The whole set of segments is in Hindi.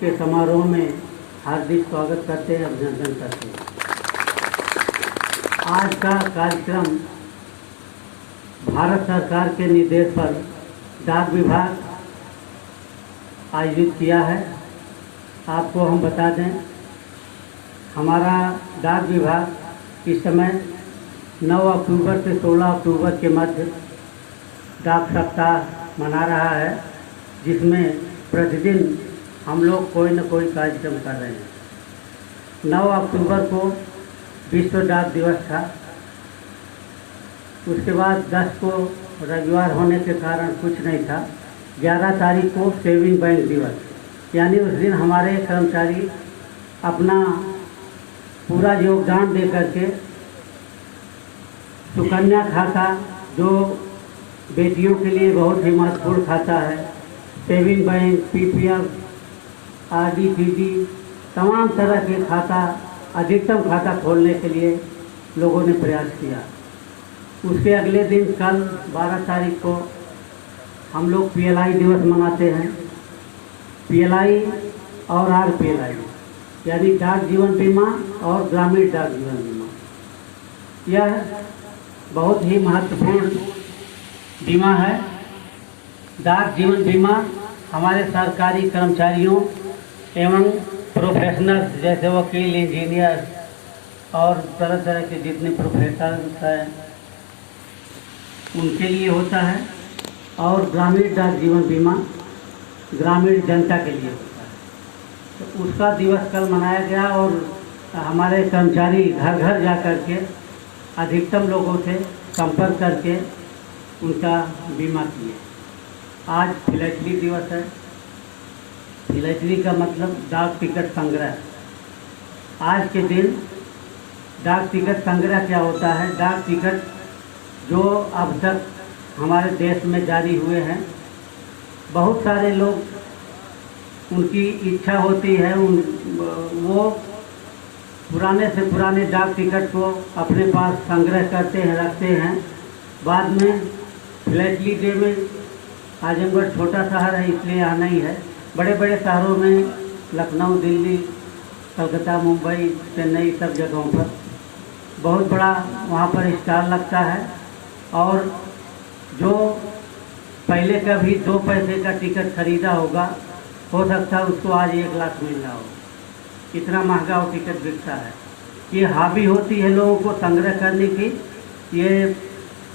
के समारोह में हार्दिक स्वागत करते हैं, अभिनंदन करते हैं। आज का कार्यक्रम भारत सरकार के निर्देश पर डाक विभाग आयोजित किया है। आपको हम बता दें, हमारा डाक विभाग इस समय 9 अक्टूबर से 16 अक्टूबर के मध्य डाक सप्ताह मना रहा है, जिसमें प्रतिदिन हम लोग कोई न कोई कार्यक्रम कर रहे हैं। 9 अक्टूबर को विश्व डाक दिवस था। उसके बाद 10 को रविवार होने के कारण कुछ नहीं था। 11 तारीख को सेविंग बैंक दिवस, यानी उस दिन हमारे कर्मचारी अपना पूरा योगदान दे करके सुकन्या खाता, जो बेटियों के लिए बहुत ही महत्वपूर्ण खाता है, सेविंग बैंक, पीपीएफ, आरडी, तमाम तरह के खाता, अधिकतम खाता खोलने के लिए लोगों ने प्रयास किया। उसके अगले दिन कल 12 तारीख को हम लोग पीएलआई दिवस मनाते हैं। पीएलआई और आरपीएलआई, यानी डाक जीवन बीमा और ग्रामीण डाक जीवन बीमा, यह बहुत ही महत्वपूर्ण बीमा है। डाक जीवन बीमा हमारे सरकारी कर्मचारियों एवं प्रोफेशनल्स जैसे वकील, इंजीनियर और तरह तरह के जितने प्रोफेशनल्स हैं उनके लिए होता है, और ग्रामीण डाक जीवन बीमा ग्रामीण जनता के लिए होता है। तो उसका दिवस कल मनाया गया और हमारे कर्मचारी घर घर जा कर के अधिकतम लोगों से संपर्क करके उनका बीमा किए। आज फिलैटली दिवस है। फिलैटली का मतलब डाक टिकट संग्रह। आज के दिन डाक टिकट संग्रह क्या होता है? डाक टिकट जो अब तक हमारे देश में जारी हुए हैं, बहुत सारे लोग उनकी इच्छा होती है वो पुराने से पुराने डाक टिकट को अपने पास संग्रह करते हैं, रखते हैं। बाद में फ्लैटली डे में, आजमगढ़ छोटा शहर है इसलिए यहाँ नहीं है, बड़े बड़े शहरों में लखनऊ, दिल्ली, कलकत्ता, मुंबई, चेन्नई, सब जगहों पर बहुत बड़ा वहाँ पर स्टॉल लगता है। और जो पहले का भी 2 पैसे का टिकट खरीदा होगा, हो सकता है उसको आज 1 लाख मिल रहा हो, इतना महंगा वो टिकट बिकता है। ये हॉबी होती है लोगों को संग्रह करने की। ये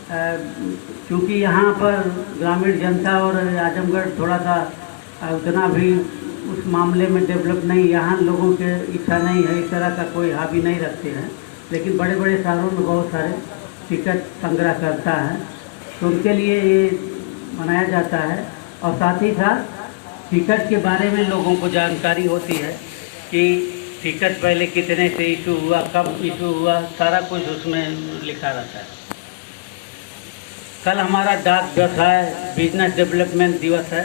क्योंकि यहाँ पर ग्रामीण जनता और आजमगढ़ थोड़ा सा उतना भी उस मामले में डेवलप नहीं, यहाँ लोगों के इच्छा नहीं है, इस तरह का कोई हॉबी नहीं रखते हैं। लेकिन बड़े बड़े शहरों में बहुत सारे टिकट संग्रह करता है, तो उनके लिए ये मनाया जाता है। और साथ ही साथ टिकट के बारे में लोगों को जानकारी होती है कि टिकट पहले कितने से इशू हुआ, कब इशू हुआ, सारा कुछ उसमें लिखा रहता है। कल हमारा डाक व्यवसाय बिजनेस डेवलपमेंट दिवस है,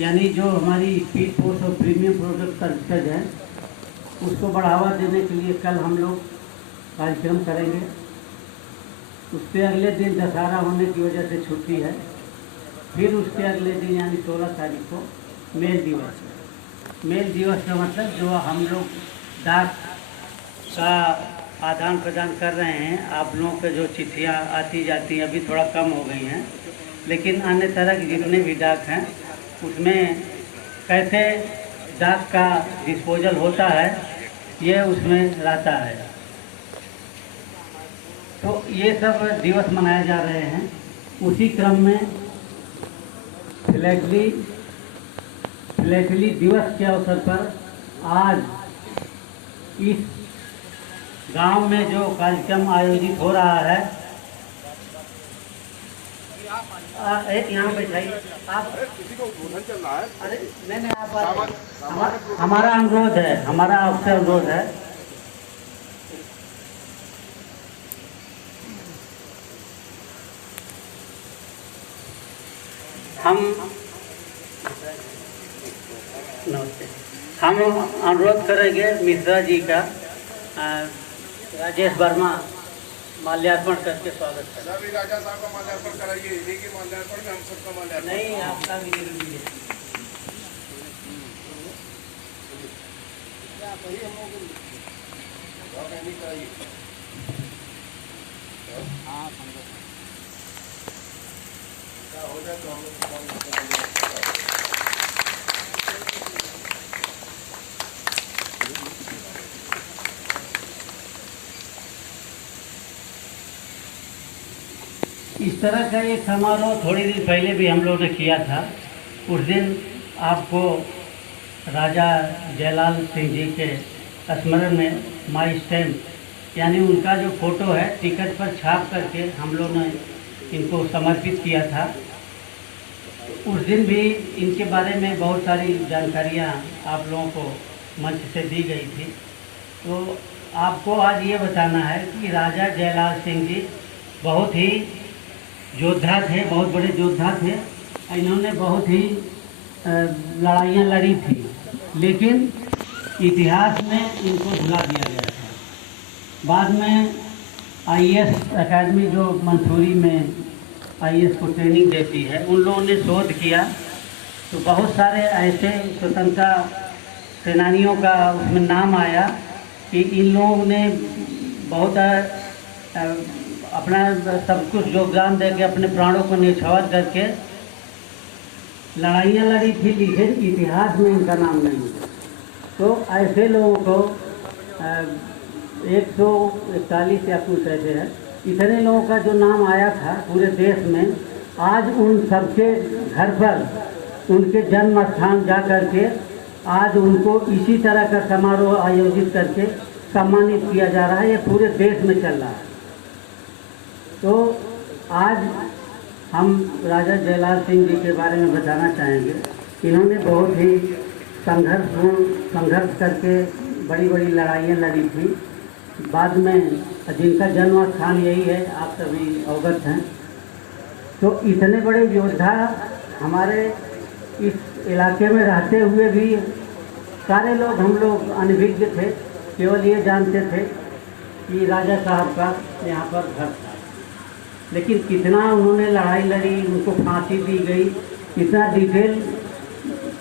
यानी जो हमारी स्पीड पोस्ट और प्रीमियम प्रोडक्ट सर्विसेज है उसको बढ़ावा देने के लिए कल हम लोग कार्यक्रम करेंगे। उसके अगले दिन दशहरा होने की वजह से छुट्टी है। फिर उसके अगले दिन यानी 16 तारीख को मेल दिवस है। मेल दिवस का मतलब जो हम लोग डाक का आदान प्रदान कर रहे हैं, आप लोगों के जो चिट्ठियाँ आती जाती हैं अभी थोड़ा कम हो गई हैं, लेकिन अन्य तरह के जितने भी डाक हैं उसमें कैसे डाक का डिस्पोजल होता है ये उसमें रहता है। तो ये सब दिवस मनाए जा रहे हैं। उसी क्रम में फिलैटली दिवस के अवसर पर आज इस गांव में जो कार्यक्रम आयोजित हो रहा है, एक यहाँ बैठाइए आप। किसी को उद्बोधन चल रहा है? अरे नहीं, आप हमारा अनुरोध है, हमारा आपसे अनुरोध है। हम अनुरोध करेंगे मिश्रा जी का, राजेश वर्मा माल्यार्पण करके स्वागत करें। अभी राजा साहब का माल्यार्पण कराइए, इन्हीं की माल्यार्पण में हम सबका माल्यार्पण नहीं, आपका भी जरूरी है। इस तरह का एक समारोह थोड़ी दिन पहले भी हम लोगों ने किया था। उस दिन आपको राजा जयलाल सिंह जी के स्मरण में माई स्टैम्प यानी उनका जो फोटो है टिकट पर छाप करके हम लोग ने इनको समर्पित किया था। उस दिन भी इनके बारे में बहुत सारी जानकारियाँ आप लोगों को मंच से दी गई थी। तो आपको आज ये बताना है कि राजा जयलाल सिंह जी बहुत ही योद्धा थे, बहुत बड़े योद्धा थे। इन्होंने बहुत ही लड़ाइयाँ लड़ी थी, लेकिन इतिहास में इनको भुला दिया गया था। बाद में आईएएस एकेडमी जो मंसूरी में आईएएस को ट्रेनिंग देती है, उन लोगों ने शोध किया तो बहुत सारे ऐसे स्वतंत्रता सेनानियों का उसमें नाम आया कि इन लोगों ने बहुत अपना सब कुछ योगदान दे के अपने प्राणों को न्यौछावर करके लड़ाइयाँ लड़ी थी, लेकिन इतिहास में इनका नाम नहीं है। तो ऐसे लोगों को 141 या कुछ ऐसे है, इतने लोगों का जो नाम आया था पूरे देश में, आज उन सबके घर पर उनके जन्म स्थान जा करके आज उनको इसी तरह का समारोह आयोजित करके सम्मानित किया जा रहा है। ये पूरे देश में चल रहा है। तो आज हम राजा जयलाल सिंह जी के बारे में बताना चाहेंगे। इन्होंने बहुत ही संघर्ष करके बड़ी बड़ी लड़ाइयाँ लड़ी थी। बाद में जिनका जन्म स्थान यही है, आप सभी अवगत हैं। तो इतने बड़े योद्धा हमारे इस इलाके में रहते हुए भी सारे लोग, हम लोग अनभिज्ञ थे, केवल ये जानते थे कि राजा साहब का यहाँ पर घर था। लेकिन कितना उन्होंने लड़ाई लड़ी, उनको फांसी दी गई, इतना डिटेल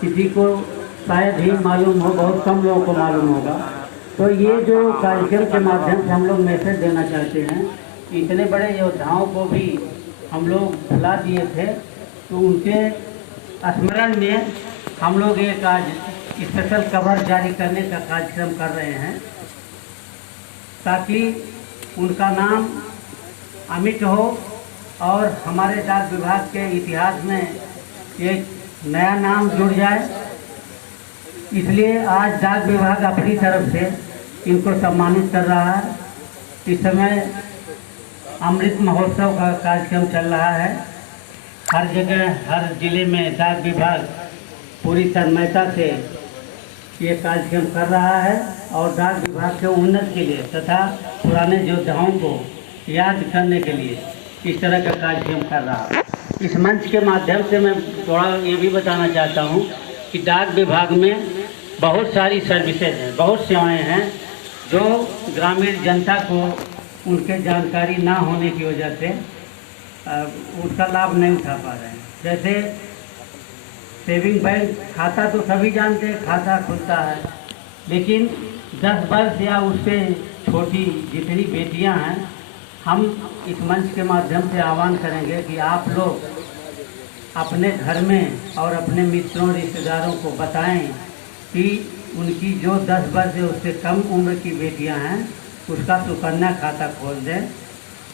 किसी को शायद ही मालूम हो, बहुत कम लोगों को मालूम होगा। तो ये जो कार्यक्रम के माध्यम से हम लोग मैसेज देना चाहते हैं, इतने बड़े योद्धाओं को भी हम लोग भुला दिए थे, तो उनके स्मरण में हम लोग एक आज स्पेशल कवर जारी करने का कार्यक्रम कर रहे हैं, ताकि उनका नाम अमिट हो और हमारे डाक विभाग के इतिहास में एक नया नाम जुड़ जाए। इसलिए आज डाक विभाग अपनी तरफ से इनको सम्मानित कर रहा है। इस समय अमृत महोत्सव का कार्यक्रम चल रहा है। हर जगह, हर जिले में डाक विभाग पूरी तन्मयता से ये कार्यक्रम कर रहा है और डाक विभाग के उन्नति के लिए तथा पुराने योद्धाओं को याद करने के लिए इस तरह का कार्यक्रम कर रहा है। इस मंच के माध्यम से मैं थोड़ा ये भी बताना चाहता हूँ कि डाक विभाग में बहुत सारी सर्विसेज हैं, बहुत सेवाएं हैं जो ग्रामीण जनता को उनके जानकारी ना होने की वजह से उसका लाभ नहीं उठा पा रहे हैं। जैसे सेविंग बैंक खाता तो सभी जानते हैं, खाता खुलता है, लेकिन 10 वर्ष या उससे छोटी जितनी बेटियां हैं, हम इस मंच के माध्यम से आह्वान करेंगे कि आप लोग अपने घर में और अपने मित्रों रिश्तेदारों को बताएं कि उनकी जो 10 वर्ष से उससे कम उम्र की बेटियां हैं, उसका सुकन्या खाता खोल दें,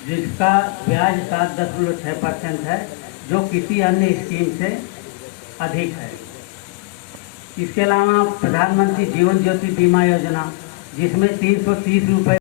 जिसका ब्याज 7.6% है, जो किसी अन्य स्कीम से अधिक है। इसके अलावा प्रधानमंत्री जीवन ज्योति बीमा योजना, जिसमें 330 रुपये